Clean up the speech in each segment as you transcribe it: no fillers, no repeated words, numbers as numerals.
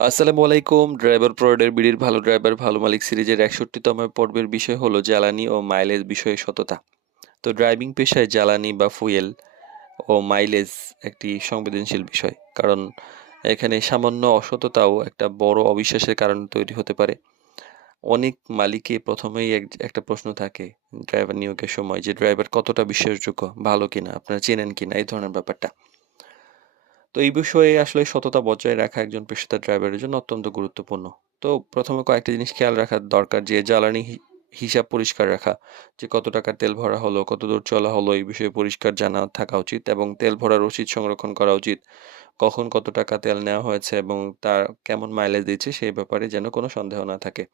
আসসালামু আলাইকুম। ড্রাইভার প্রোডের বিডির ভালো ড্রাইভার ভালো মালিক সিরিজের ৬১তম পর্বের বিষয় হলো জ্বালানি ও মাইলেজ বিষয়ে সততা। তো ড্রাইভিং পেশায় জ্বালানি বা ফুয়েল ও মাইলেজ একটি সংবেদনশীল বিষয়। কারণ এখানে সামান্য অসততাও একটা বড় অবিশ্বাসের কারণ তৈরি হতে পারে। অনেক মালিকই প্রথমেই একটা প্রশ্ন থাকে ড্রাইভার নিয়োগের সময় যে ড্রাইভার কতটা বিশ্বাসযোগ্য, ভালো কিনা, আপনারা চেনেন কিনা এই ধরনের ব্যাপারটা। তো এই বিষয়ে আসলে সততা বজায় রাখা একজন পেশাদার ড্রাইভারের জন্য অত্যন্ত গুরুত্বপূর্ণ। তো প্রথমে কয়েকটা জিনিস খেয়াল রাখা দরকার যে জ্বালানি হিসাব পরিষ্কার রাখা, যে কত টাকার তেল ভরা হলো, কত দূর চলা হলো এই বিষয়ে পরিষ্কার জানা থাকা উচিত এবং তেল ভরার রসিদ সংরক্ষণ করা উচিত। কখন কত টাকা তেল নেওয়া হয়েছে এবং তার কেমন মাইলেজ দিচ্ছে সেই ব্যাপারে যেন কোনো সন্দেহ না থাকে।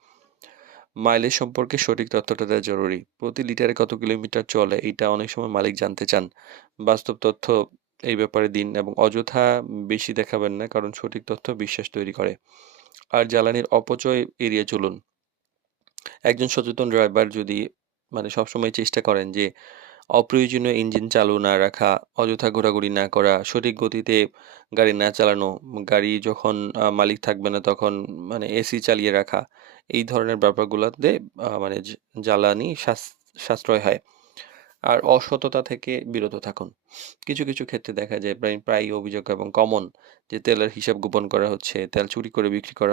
মাইলেজ সম্পর্কে সঠিক তথ্যটা দেওয়া জরুরি। প্রতি লিটারে কত কিলোমিটার চলে এটা অনেক সময় মালিক জানতে চান। বাস্তব তথ্য এই ব্যাপারে দিন এবং অযথা বেশি দেখাবেন না, কারণ সঠিক তথ্য বিশ্বাস তৈরি করে। আর জ্বালানির অপচয় এড়িয়ে চলুন। একজন সচেতন ড্রাইভার যদি সবসময় চেষ্টা করেন যে অপ্রয়োজনীয় ইঞ্জিন চালু না রাখা, অযথা ঘোরাঘুরি না করা, সঠিক গতিতে গাড়ি না চালানো, গাড়ি যখন মালিক থাকবে না তখন এসি চালিয়ে রাখা, এই ধরনের ব্যাপারগুলাতে জ্বালানি সাশ্রয় হয়। আর অসততা থেকে বিরত থাকুন। কিছু ক্ষেত্রে দেখা যায় প্রায়ই অভিযোগ এবং কমন যে তেলের হিসাব গোপন করা হচ্ছে, তেল চুরি করে বিক্রি করা